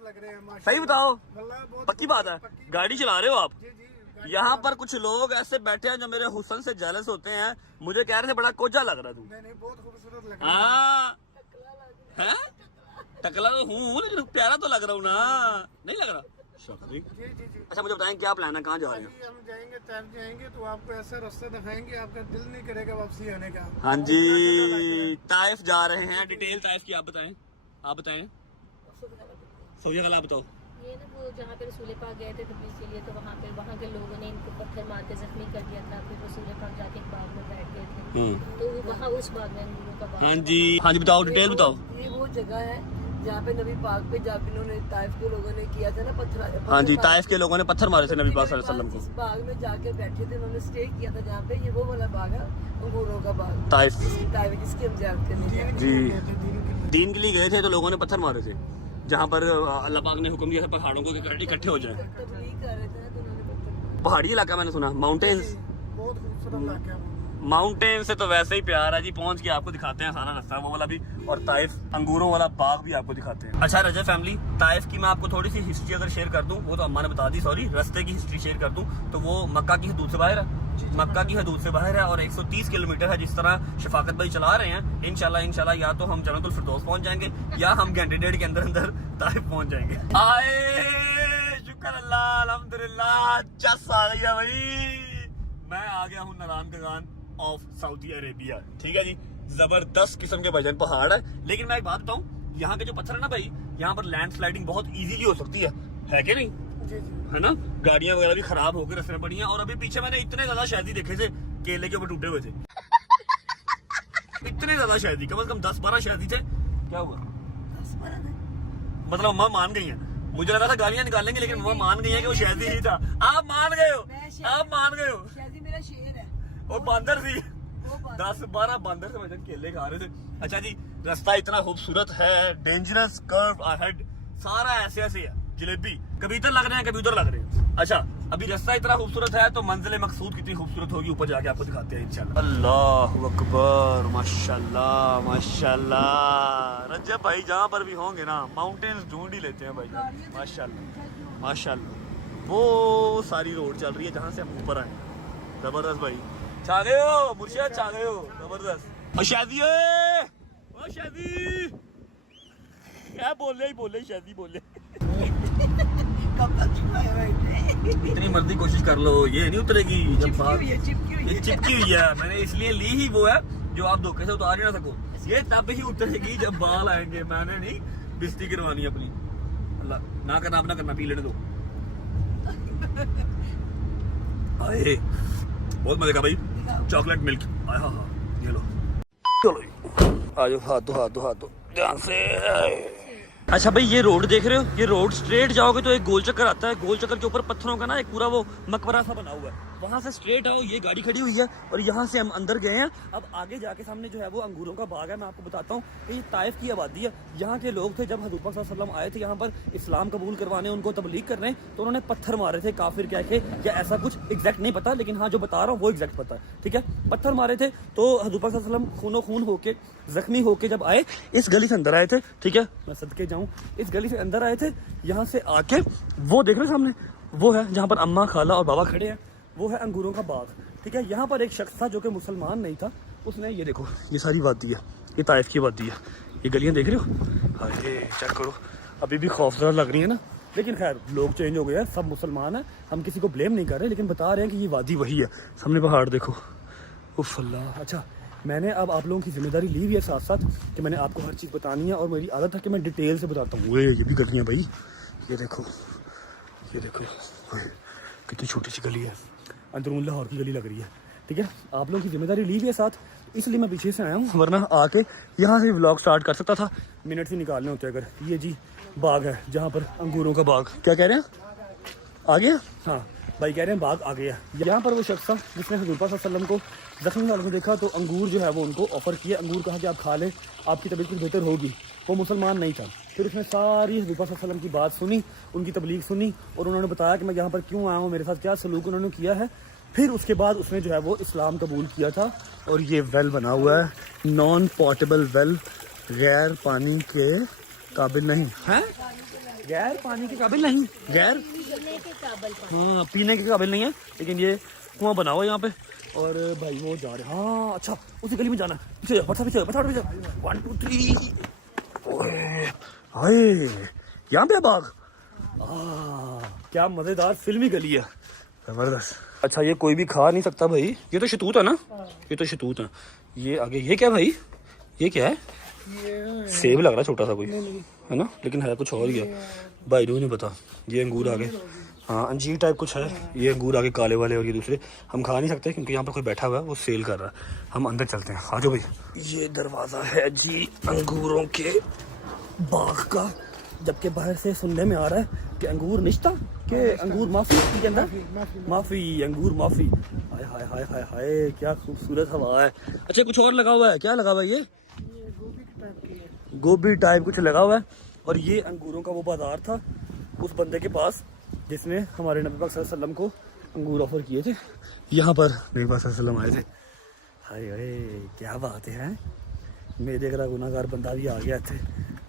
लग रहे हैं, सही बताओ, बहुत पक्की बात है? गाड़ी चला रहे हो आप? यहाँ पर कुछ लोग ऐसे बैठे हैं जो मेरे हुस्न से जेलस होते हैं, मुझे कह रहे थे बड़ा कोजा लग रहा तू। नहीं, बहुत खूबसूरत लग रहा है। टकला तो हूँ, लेकिन प्यारा तो लग रहा हूँ ना, नहीं लग रहा? जी जी जी। अच्छा मुझे बताएं क्या प्लान है, कहाँ जा रहे हैं? हम जाएंगे, तैफ जाएंगे तो आपको ऐसे रास्ते दिखाएंगे आपका दिल नहीं करेगा वापसी आने का। हाँ जी, ताइफ जा रहे हैं। डिटेल ताइफ की आप बताएं, आप बताएं। सोफिया कल आप बताओ। ये ना वो जहाँ पे रसूल पाक गए थे तबलीग के लिए, तो वहाँ के लोगों ने इनको पत्थर मार के जख्मी कर दिया था, फिर रसूल पाक जाके एक बाग में बैठ गए थे, तो वहाँ उस बाग में अंगूरों का बाग। हाँ जी बताओ, डिटेल बताओ। ये वो जगह है जहाँ पे नबी पाक पे जाके उन्होंने ताइफ के लोगों ने किया था ना पत्थर। हाँ जी, ताइफ के लोगों ने पत्थर मारे थे नबी पाक सल्लल्लाहु अलैहि वसल्लम इस को। बाग में जाके बैठे थे, उन्होंने स्टे किया था जहाँ पे, ये वो वाला बाग है अंगूरों का बाग, ताइफ ताइफ जिसकी हम ज़ियारत करने गए। जी, दीन के लिए गए थे तो लोगों ने पत्थर मारे थे, जहाँ पर अल्लाह पाक ने हुक्म दिया था पहाड़ों को इकट्ठे हो जाए। तबलीग कर रहे थे ना, तो उन्होंने पत्थर। पहाड़ी इलाका मैंने सुना, माउंटेन्स, बहुत खूबसूरत इलाका है। माउंटेन से तो वैसे ही प्यार है जी। पहुंच के आपको दिखाते हैं सारा रास्ता वो वाला भी, और ताइफ अंगूरों वाला बाग भी आपको दिखाते हैं। अच्छा रजा फैमिली, ताइफ की मैं आपको थोड़ी सी हिस्ट्री अगर शेयर कर दूं, वो तो अम्मा ने बता दी, सॉरी, रास्ते की हिस्ट्री शेयर कर दूं तो वो मक्का की हदूद से बाहर है, मक्का की हदूद से बाहर है, और 130 किलोमीटर है। जिस तरह शफाकत भाई चला रहे हैं, इंशाल्लाह या तो हम जन्नतुल फिरदौस पहुंच जाएंगे, या हम घंटे डेढ़ के अंदर ताइफ पहुंच जाएंगे। आए शुक्र अल्लाह अल्हम्दुलिल्लाह जस आ गया भाई। मैं आ गया हूँ Narayan Khan of Saudi Arabia. ठीक है जी, जबरदस्त किस्म के भजन पहाड़ है। लेकिन मैं एक बात बताऊं, यहाँ के जो पत्थर है ना भाई, यहाँ पर लैंड स्लाइडिंग बहुत इजीली हो सकती है कि नहीं? है ना, गाड़ियां वगैरह भी खराब होकर रास्ते में पड़ी हैं। और अभी पीछे मैंने इतने ज्यादा शायदी देखे थे, केले के ऊपर टूटे हुए थे। इतने ज्यादा शायदी, कम से कम 10-12 शायदी थे। क्या हुआ? मतलब अम्मा मान गई है। मुझे लगा था गालियां निकालेंगे, लेकिन अम्मा मान गई है कि वो शायदी ही था। आप मान गए हो, आप मान गए हो। शायदी मेरा शेर है। वो बंदर थी, 10-12 बंदर से वजन केले खा रहे थे। अच्छा जी, रास्ता इतना खूबसूरत है, डेंजरस कर्व अहेड, सारा ऐसे ऐसे है, जलेबी कभी इधर लग रहे हैं कभी उधर लग रहे हैं। अच्छा, अभी रास्ता इतना खूबसूरत है तो मंजिल मकसूद कितनी खूबसूरत होगी ऊपर जाके आपको दिखाते हैं इंशाल्लाह। अल्लाहु अकबर, माशाल्लाह माशाल्लाह। रजब भाई जहाँ पर भी होंगे ना, माउंटेन्स ढूंढ ही लेते हैं भाई, माशाल्लाह माशाल्लाह। वो सारी रोड चल रही है जहाँ से हम ऊपर आए। जबरदस्त भाई, छा गए हो मुर्शिद, छा गए हो, जबरदस्त। और शादी ओ शादी, क्या बोले शादी बोले। इतनी मर्जी कोशिश कर लो, ये नहीं उतरेगी। जब बात ये चिपकी हुई है, मैंने इसलिए ली ही वो है जो आप धोखे से उतार ही ना सको। ये तब ही उतरेगी जब बाल आएंगे। मैंने नहीं बिस्ती करवानी अपनी। अल्लाह ना करना, अपना करना, पी लेने दो। आए बहुत मजे का भाई, चॉकलेट मिल्क आया। हाँ ये लो, चलो आज हाथ दो ध्यान से। अच्छा भाई, ये रोड देख रहे हो, ये रोड स्ट्रेट जाओगे तो एक गोल चक्कर आता है। गोल चक्कर के ऊपर पत्थरों का ना एक पूरा वो मकबरा सा बना हुआ है। वहां से स्ट्रेट आओ, ये गाड़ी खड़ी हुई है और यहाँ से हम अंदर गए हैं। अब आगे जाके सामने जो है वो अंगूरों का बाग है। मैं आपको बताता हूँ कि ये ताइफ की आबादी है। यहाँ के लोग थे, जब हज़रत सल्लल्लाहु अलैहि वसल्लम आए थे यहाँ पर इस्लाम कबूल करवाने, उनको तबलीग करने, तो उन्होंने पत्थर मारे थे काफिर कह के, या ऐसा कुछ एग्जैक्ट नहीं पता, लेकिन हाँ जो बता रहा हूँ वो एग्जैक्ट पता है। ठीक है, पत्थर मारे थे तो हज़रत सल्लल्लाहु अलैहि वसल्लम खूनो खून होके, जख्मी होके जब आए, इस गली से अंदर आए थे। ठीक है, मैं सदके जाऊँ, इस गली से अंदर आए थे। यहाँ से आके वो देख रहे सामने, वो है जहाँ पर अम्मा, खाला और बाबा खड़े हैं, वो है अंगूरों का बाग। ठीक है, यहाँ पर एक शख्स था जो कि मुसलमान नहीं था, उसने ये देखो, ये सारी वादी है, ये ताइफ की वादी है, ये गलियाँ देख रहे हो। अरे चेक करो, अभी भी खौफजदा लग रही है ना, लेकिन खैर लोग चेंज हो गए हैं, सब मुसलमान हैं, हम किसी को ब्लेम नहीं कर रहे, लेकिन बता रहे हैं कि ये वादी वही है। सामने पहाड़ देखो, उफ अल्लाह। अच्छा, मैंने अब आप लोगों की जिम्मेदारी ली हुई है साथ साथ कि मैंने आपको हर चीज़ बतानी है, और मेरी आदत है कि मैं डिटेल से बताता हूँ। ये भी गलियाँ भाई, ये देखो कितनी छोटी सी गली है, अंदरून लाहौर की गली लग रही है। ठीक है, आप लोगों की जिम्मेदारी ली हुई है साथ, इसलिए मैं पीछे से आया हूँ, वरना आके यहाँ से व्लॉग स्टार्ट कर सकता था, मिनट से निकालने होते अगर। ये जी बाग है जहाँ पर अंगूरों का बाग। क्या कह रहे हैं, आ गया? हाँ भाई कह रहे हैं बाग आ गया। यहाँ पर वो शख्स था जिसने हज़रत सल्लल्लाहु अलैहि वसल्लम को जख्मी हालत में देखा, तो अंगूर जो है वो उनको ऑफ़र किया। अंगूर कहा कि आप खा लें, आपकी तबीयत कुछ बेहतर होगी। वो मुसलमान नहीं था। फिर उसने सारी हज़रत सल्लल्लाहु अलैहि वसल्लम की बात सुनी, उनकी तबलीग सुनी, और उन्होंने बताया कि मैं यहाँ पर क्यों आया हूँ, मेरे साथ क्या सलूक उन्होंने किया है। फिर उसके बाद उसने जो है वो इस्लाम कबूल किया था। और ये वेल बना हुआ है, नॉन पोर्टेबल वेल, गैर पानी के काबिल नहीं है, गैर पानी के काबिल नहीं, गैर हाँ पीने के काबिल नहीं है, लेकिन ये कुआं बना हुआ है यहाँ पे। और भाई वो जा रहे, हाँ अच्छा उसी गली में जाना, पीछे पीछे 1 2 3। हाय यहाँ पे बाग, क्या मजेदार फिल्मी गली है, जबरदस्त। अच्छा ये कोई भी खा नहीं सकता भाई, ये तो शतूत है ना, ये तो शतूत है। ये आगे ये क्या भाई, ये क्या है? सेब लग रहा है छोटा सा कोई, है ना, लेकिन है कुछ और ही है, भाई नहीं पता। ये अंगूर आगे, हाँ अंजीर टाइप कुछ है। ये अंगूर आगे काले वाले, और ये दूसरे हम खा नहीं सकते क्योंकि यहाँ पर कोई बैठा हुआ है, वो सेल कर रहा है। हम अंदर चलते हैं, आ जाओ भाई। ये दरवाज़ा है जी अंगूरों के बाग का, जबकि बाहर से सुनने में आ रहा है कि अंगूर निश्ता के अंगूर माफी के अंदर माफी, अंगूर माफी। हाय हाय हाय हाय हाय, क्या खूबसूरत हवा है। अच्छा कुछ और लगा हुआ है, क्या लगा हुआ है? ये गोभी टाइप कुछ लगा हुआ है। और ये अंगूरों का वो बाजार था उस बंदे के पास जिसने हमारे नबी पाक सल्लल्लाहु अलैहि वसल्लम को अंगूर ऑफर किए थे। यहाँ पर नबी पाक सल्लल्लाहु अलैहि वसल्लम आए थे। हाय हाय क्या बात है, मेरे जरा गुनाहगार बंदा भी आ गया थे।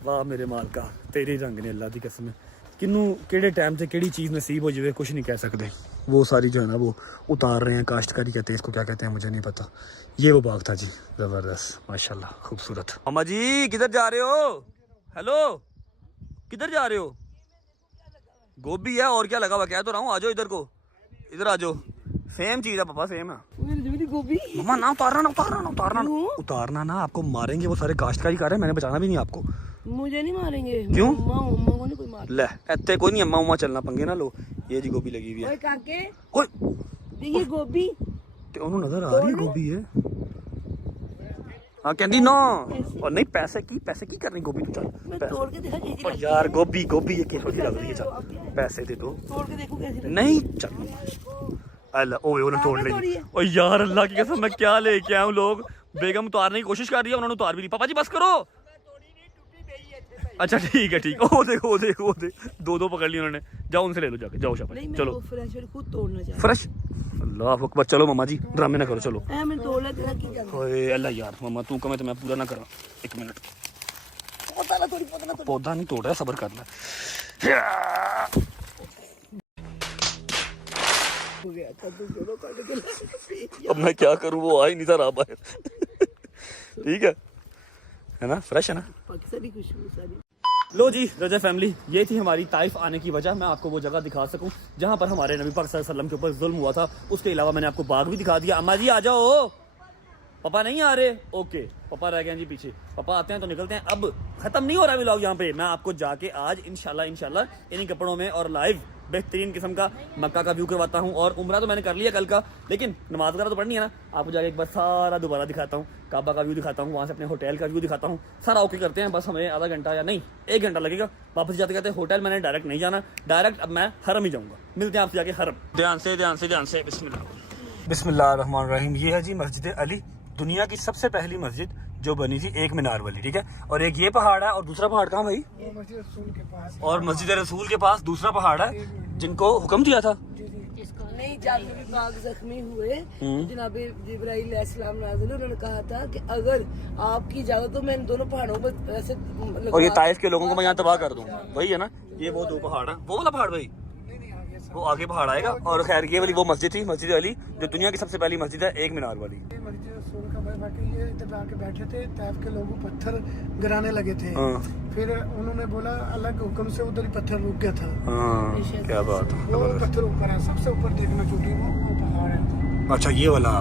वाह मेरे मालिका, तेरे रंग ने, अल्लाह की कसम। किन्नू केड़े टाइम से केड़ी चीज़ नसीब हो जाए कुछ नहीं कह सकते। वो सारी जो है ना वो उतार रहे हैं, काश्तकारी कहते हैं इसको, क्या कहते हैं मुझे नहीं पता। ये वो बाग था जी, ज़बरदस्त माशाल्लाह खूबसूरत। अम्मा जी किधर जा रहे हो? हेलो किधर जा रहे हो? गोभी है और क्या लगा हुआ, कह तो रहा हूँ, आ जाओ इधर को, इधर आ जाओ। सेम चीज है पापा, सेम है। मेरी गोभी मम्मा ना उतारना, ना उतारना, ना उतारना, उतारना ना, आपको मारेंगे, वो सारे काश्तकारी कर रहे हैं, मैंने बचाना भी नहीं आपको। मुझे नहीं मारेंगे। क्यों? अम्मा को नहीं कोई मार। ले इतने कोई नहीं, अम्मा उम्मा चलना पंगे ना लो। ये जी गोभी लगी हुई है। ओए काके ओए देखिए गोभी ते ओनू नजर आ रही गोभी है। हाँ कहती ना, और नहीं पैसे की करनी गोभी तू, मैं चल तोड़ के देखा कैसी और यार गोभी गोभी ये कैसी लग रही है, चल पैसे दे दो। तोड़ के देखो कैसी लगती नहीं चल अल्लाह, ओए उन्होंने तोड़ ली। और यार अल्लाह की कसम, मैं क्या लेके आया हूँ। लोग बेगम उतारने की कोशिश कर रही है, उन्होंने उतार भी ली। पापा जी बस करो। अच्छा ठीक है ठीक। ओ देखो ओ देखो ओ देख, दो पकड़ ली उन्होंने। जाओ उनसे ले लो जाके, जाओ शाबाश। चलो फ्रेश खुद तोड़ना चाहिए। फ्रेश, अल्लाह अकबर। चलो मम्मा जी ड्रामे ना करो, चलो। मैं तोड़ ले तेरा की जाता ओए अल्लाह यार मम्मा तू कमे तो मैं पूरा ना करा। एक मिनट, पौधा नहीं तोड़ रहा, सब्र कर ले। हो गया था तो चलो काट के अब मैं क्या करूँ, वो आ ही नहीं था रहा बाहर। ठीक है ना, फ्रेश है ना। पाकिस्तानी खुशबू सारी। लो जी रजा फैमिली, ये थी हमारी ताइफ आने की वजह। मैं आपको वो जगह दिखा सकूं जहां पर हमारे नबी पाक सल्लल्लाहु अलैहि वसल्लम के ऊपर जुल्म हुआ था। उसके अलावा मैंने आपको बाग भी दिखा दिया। अम्मा जी आ जाओ, पापा नहीं आ रहे, ओके पापा रह गए जी पीछे। पापा आते हैं तो निकलते हैं। अब खत्म नहीं हो रहा व्लॉग यहाँ पे। मैं आपको जाके आज इंशाल्लाह इन्हीं कपड़ों में और लाइव बेहतरीन किस्म का मक्का का व्यू करवाता हूँ। और उम्रा तो मैंने कर लिया कल का, लेकिन नमाज वगैरह तो पढ़नी है ना। आपको जाके एक बार सारा दोबारा दिखाता हूँ, काबा का व्यू दिखाता हूँ, वहाँ से अपने होटल का व्यू दिखाता हूँ। सारा ओके करते हैं, बस हमें आधा घंटा या नहीं 1 घंटा लगेगा। वापस जाते जाते होटल मैंने डायरेक्ट नहीं जाना, डायरेक्ट अब मैं हरम ही जाऊँगा। मिलते हैं आपसे जाके हरम। ध्यान से बिस्मिल्लाहिर्रहमानिर्रहीम। ये है जी मस्जिद अली, दुनिया की सबसे पहली मस्जिद जो बनी थी, एक मीनार वाली। ठीक है, और एक ये पहाड़ है, और दूसरा पहाड़ कहाँ भाई? मस्जिद रसूल के पास। और मस्जिद रसूल के पास दूसरा पहाड़ है, जिनको हुक्म दिया था। नहीं जब नबी पाक जख्मी हुए, जनाब जिब्राइल अलैहिस्सलाम नाज़िल, उन्होंने कहा था कि अगर आपकी इजाजत हो मैं इन दोनों पहाड़ों पर ऐसे और ये ताइफ के लोगों को मैं यहाँ तबाह कर दूंगा। वही है ना, ये वो 2 पहाड़ है। वो वाला पहाड़ भाई, वो आगे पहाड़ आएगा। और खैर ये वाली वो मस्जिद थी, मस्जिद अली, जो दुनिया की सबसे पहली मस्जिद है, एक मीनार वाली। मस्जिद रसूल का बाकी ये इधर आके बैठे थे, तैफ के लोगों पत्थर गिराने लगे थे। फिर उन्होंने बोला अल्लाह के हुक्म से उधर ही पत्थर रुक गया था। क्या बात है। वो पत्थर ऊपर है, सबसे ऊपर देखना चोटी वो पहाड़ है। अच्छा ये वाला,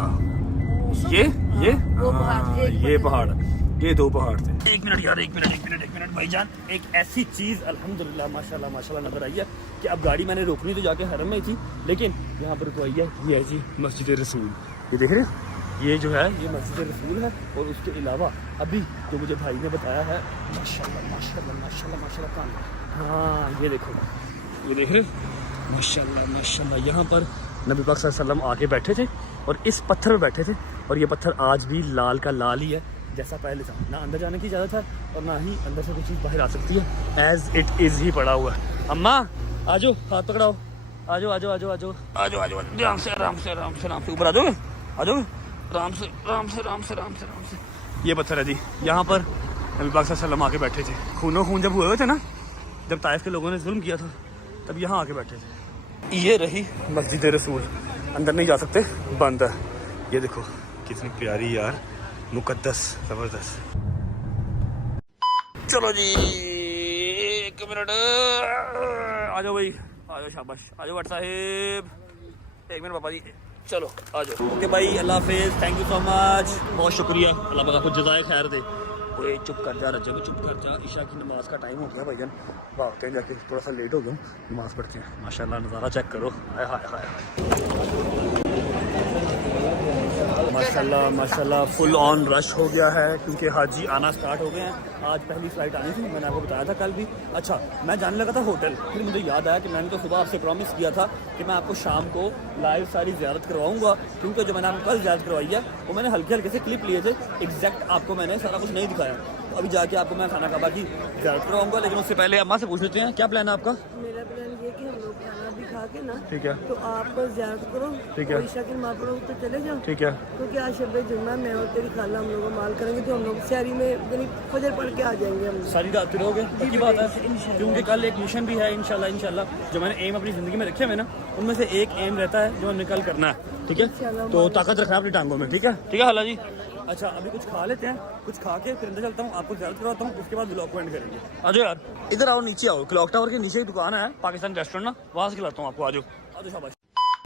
ये पहाड़, ये 2 पहाड़ थे। एक मिनट यार, एक मिनट भाईजान। एक ऐसी चीज अल्हम्दुलिल्लाह माशाल्लाह नजर आई है कि अब गाड़ी मैंने रोकनी तो जाके हरम में ही थी, लेकिन यहाँ पर रुकवाई है। ये है जी मस्जिद रसूल, ये देख रहे हैं, ये जो है ये मस्जिद रसूल है। और उसके अलावा अभी जो मुझे भाई ने बताया है, माशाल्लाह कान, हाँ ये देखो, ये देख रहे माशाल्लाह, यहाँ पर नबी पाक सल्लल्लाहु अलैहि वसल्लम आके बैठे थे और इस पत्थर पर बैठे थे। और ये पत्थर आज भी लाल का लाल ही है जैसा पहले था। ना अंदर जाने की इजाज़त है और ना ही अंदर से कोई चीज़ बाहर आ सकती है, एज इट इज़ ही पड़ा हुआ है। अम्मा आ जाओ, हाथ पकड़ाओ, आ जाओ, ध्यान से, आराम से ऊपर आ जाओगे, आराम से। ये पत्थर है जी, यहाँ पर नबी पाक सल्लल्लाहु अलैहि वसल्लम आके बैठे थे। खूनो खून जब हुए हुए थे ना, जब ताइफ के लोगों ने जुल्म किया था, तब यहाँ आके बैठे थे। ये रही मस्जिद रसूल, अंदर नहीं जा सकते, बंद है। ये देखो कितनी प्यारी यार, मुकद्दस, जबरदस्त। चलो जी 1 मिनट, आ जाओ भाई, आ जाओ, शाबाश, आ जाओ भट्ट साहिब। 1 मिनट पापा जी, चलो आ जाओ। ओके भाई, अल्लाह हाफिज़, थैंक यू सो मच, बहुत शुक्रिया। अल्लाह पाक आपको जज़ाए खैर दे। ओए चुप कर जा रज्जा भी, चुप कर जा। ईशा की नमाज का टाइम हो गया भाईजान, भागते हैं जाके, थोड़ा सा लेट हो गया, नमाज पढ़ते हैं। माशाल्लाह नज़ारा चेक करो, हाय माशाल्लाह फुल ऑन रश हो गया है, क्योंकि हाजी आना स्टार्ट हो गए हैं। आज पहली फ़्लाइट आनी थी, मैंने आपको बताया था कल भी। अच्छा मैं जाने लगा था होटल, फिर मुझे याद आया कि मैंने तो सुबह आपसे प्रॉमिस किया था कि मैं आपको शाम को लाइव सारी ज़ियारत करवाऊंगा, क्योंकि जो मैंने आपको कल ज़ियारत करवाई है वो मैंने हल्के से क्लिप लिए थे, एग्जैक्ट आपको मैंने सारा कुछ नहीं दिखाया। तो अभी जाके आपको मैं खाना काबा की ज़ियारत करवाऊंगा, लेकिन उससे पहले अम्मा से पूछ लेते हैं क्या प्लान है आपका? मेरा प्लान ये कि हम लोग खाना भी खा के ना, ठीक है, तो आप ज़ियारत करो, ठीक है, ईशा की नमाज़ पढ़ो तो चले जाओ, ठीक है, क्योंकि आज शब जुम्मा मैं और तेरी खाला हम लोग माल करेंगे, तो हम लोग शहरी में यानी फजर पढ़ के आ जाएंगे हम लोग। सारी रात रहोगे? पक्की बात है, क्योंकि कल एक मिशन भी है इंशाल्लाह जो मैंने एम अपनी ज़िंदगी में रखे हुए ना, उनमें से एक एम रहता है जो हमने कल करना है। ठीक है, तो ताकत रखना अपनी टांगों में। ठीक है हाला जी, अच्छा अभी कुछ खा लेते हैं, कुछ खा के फिर अंदर चलता हूँ, आपको ज़्यादा करवाता हूँ, उसके बाद ब्लॉग को एंड करेंगे। आ जाओ यार, इधर आओ, नीचे आओ, क्लॉक टावर के नीचे ही दुकान है पाकिस्तान रेस्टोरेंट ना, वहाँ से खिलाता हूँ आपको। आ जाओ शाबाश।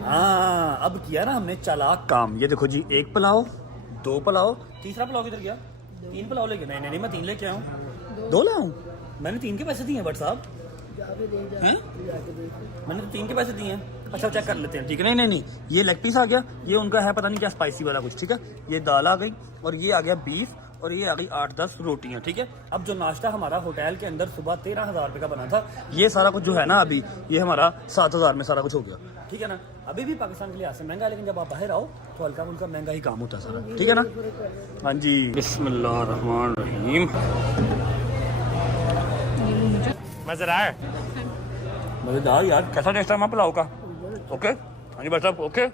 हाँ अब किया ना हमने चालाक काम। ये देखो जी, 1 पुलाव, 2 पुलाव, तीसरा पुलाव किधर गया? 3 पुलाव लेके, नहीं मैं 3 लेके आया हूँ। 2 लाऊं? मैंने 3 के पैसे दिए हैं बट साहब हैं, मैंने तो 3 के पैसे दिए हैं। अच्छा चेक कर लेते हैं, ठीक है। नहीं ये लेग पीस आ गया, ये उनका है पता नहीं क्या स्पाइसी वाला कुछ, ठीक है। ये दाल आ गई और ये आ गया बीफ और ये आ गई 8-10 रोटियां, ठीक है। अब जो नाश्ता हमारा होटल के अंदर सुबह 13,000 रुपये का बना था, ये सारा कुछ जो है ना अभी ये हमारा 7,000 में सारा कुछ हो गया, ठीक है ना। अभी भी पाकिस्तान के लिहाज से महंगा है, लेकिन जब आप बाहर आओ तो हल्का फुल्का महंगा ही काम होता है सारा, ठीक है ना। हाँ जी, बिस्मिल्लाहिर्रहमानिर्रहीम। मज़ेदार। मज़ेदार यार, कैसा टेस्ट है हमारा पुलाव का? ओके, हाँ जी भाई साहब, ओके।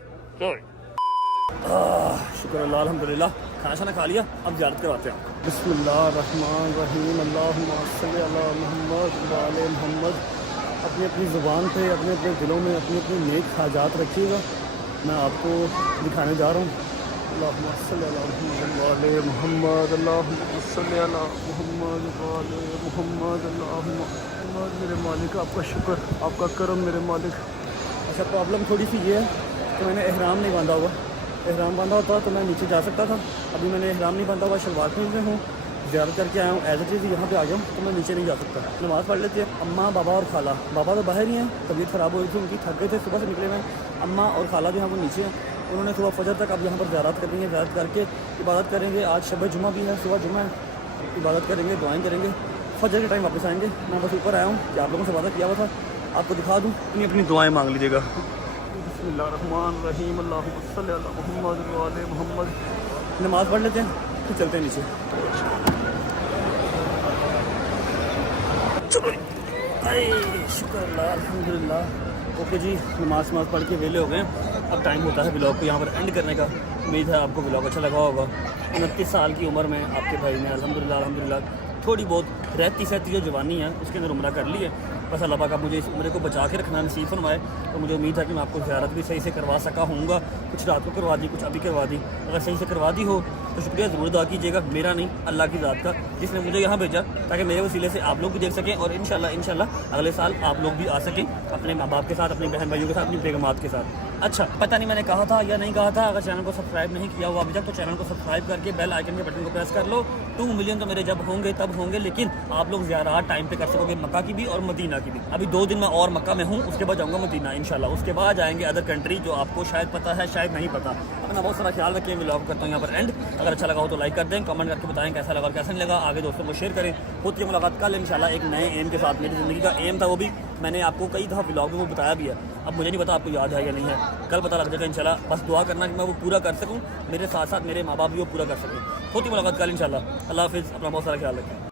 शुक्र अल्लाह, अल्हम्दुलिल्लाह, खाना शाना खा लिया, अब ज़ियारत करवाते हैं। बिस्मिल्लाहिर्रहमानिर्रहीम, अल्लाहुम्मा सल्ली अला मुहम्मद व आले मुहम्मद। अपनी अपनी ज़ुबान पे, अपने अपने दिलों में अपनी अपनी नेक हाजात रखिएगा। मैं आपको दिखाने जा रहा हूँ। अल्लाहुम्मा सल्ली अला मुहम्मद व आले मुहम्मद, अल्लाहुम्मा सल्ली अला मुहम्मद व आले मुहम्मद, अल्लाहुम्मा मेरे मालिक आपका शुक्र, आपका करम मेरे मालिक। अच्छा प्रॉब्लम थोड़ी सी ये है कि मैंने एहराम नहीं बांधा हुआ। एहराम बांधा होता तो मैं नीचे जा सकता था, अभी मैंने एहराम नहीं बांधा हुआ, शलवार कमीज में हूँ, ज़ियारत करके आया हूँ, एज इट इज़ यहाँ पे आ गया हूँ, तो मैं नीचे नहीं जा सकता। नमाज़ पढ़ लेते हैं। अम्मा, बाबा और खाला, बाबा तो बाहर ही हैं, तबीयत ख़राब हो रही थी उनकी, थक गए थे, सुबह से निकले हुए। अम्मा और खाला जो हैं वो नीचे हैं, उन्होंने सुबह फजर तक अब यहाँ पर ज़ियारत करनी है, ज़ियारत करके इबादत करेंगे। आज शब जुमा भी है, सुबह जुमा है, इबादत करेंगे, दुआएँ करेंगे, फजर के टाइम वापस आएंगे। मैं बस ऊपर आया हूँ कि आप लोगों से वादा किया हुआ था, आपको दिखा दूँ, अपनी अपनी दुआएँ मांग लीजिएगा। बिस्मिल्लाहिर्रहमानिर्रहीम, अल्लाहुम्मा सल्ली अला मुहम्मद व आले मुहम्मद। नमाज़ पढ़ लेते हैं फिर चलते हैं नीचे। शुक्र अल्लाह, अल्हम्दुलिल्लाह। ओके जी, नमाज पढ़ के वेले हो गए। अब टाइम होता है व्लॉग को यहाँ पर एंड करने का। उम्मीद है आपको व्लॉग अच्छा लगा होगा। 29 साल की उम्र में आपके भाई ने अल्हम्दुलिल्लाह थोड़ी बहुत रहती सहती जो जवानी है उसके अंदर उम्र कर ली है। बस अल्लाह पाक मुझे इस उम्र को बचा के रखना नसीब फरमाए। तो मुझे उम्मीद है कि मैं आपको ज़ियारत भी सही से करवा सका हूँगा। कुछ रात को करवा दी, कुछ अभी करवा दी। अगर सही से करवा दी हो तो शुक्रिया ज़रूर अदा कीजिएगा, मेरा नहीं अल्लाह की ज़ात का, जिसने मुझे यहाँ भेजा ताकि मेरे वसीले से आप लोग भी देख सकें और इंशाल्लाह अगले साल आप लोग भी आ सकें अपने माँ बाप के साथ, अपने बहन भाइयों के साथ, अपनी बेगमात के साथ। अच्छा पता नहीं मैंने कहा था या नहीं कहा था, अगर चैनल को सब्सक्राइब नहीं किया हुआ अभी तक तो चैनल को सब्सक्राइब करके बेल आइकन के बटन को प्रेस कर लो। 2 मिलियन तो मेरे जब होंगे तब होंगे, लेकिन आप लोग ज़ियारत टाइम पे कर सकोगे, मक्का की भी और मदीना की भी। अभी 2 दिन मैं और मक्का में हूँ, उसके बाद जाऊँगा मदीना इंशाल्लाह। उसके बाद जाएंगे अदर कंट्री, जो आपको शायद पता है शायद नहीं पता। अपना बहुत सारा ख्याल रखें। व्लॉग करता हूँ यहाँ पर एंड। अगर अच्छा लगा हो तो लाइक कर दें, कमेंट करके बताएं कैसा लगा और कैसा नहीं लगा, आगे दोस्तों को शेयर करें। होती है मुलाकात कल इंशाल्लाह एक नए एम के साथ। मेरी ज़िंदगी का एम था, वो भी मैंने आपको कई दफ़ा व्लॉग में वो बताया भी है। अब मुझे नहीं पता आपको याद है या नहीं है, कल पता लग जाएगा इंशाल्लाह। बस दुआ करना कि मैं वो पूरा कर सकूँ, मेरे साथ साथ मेरे माँ बाप भी वो पूरा कर सकें। होती मुलाकात कल इंशाल्लाह। अल्लाह हाफिज़, अपना बहुत सारा ख्याल रखें।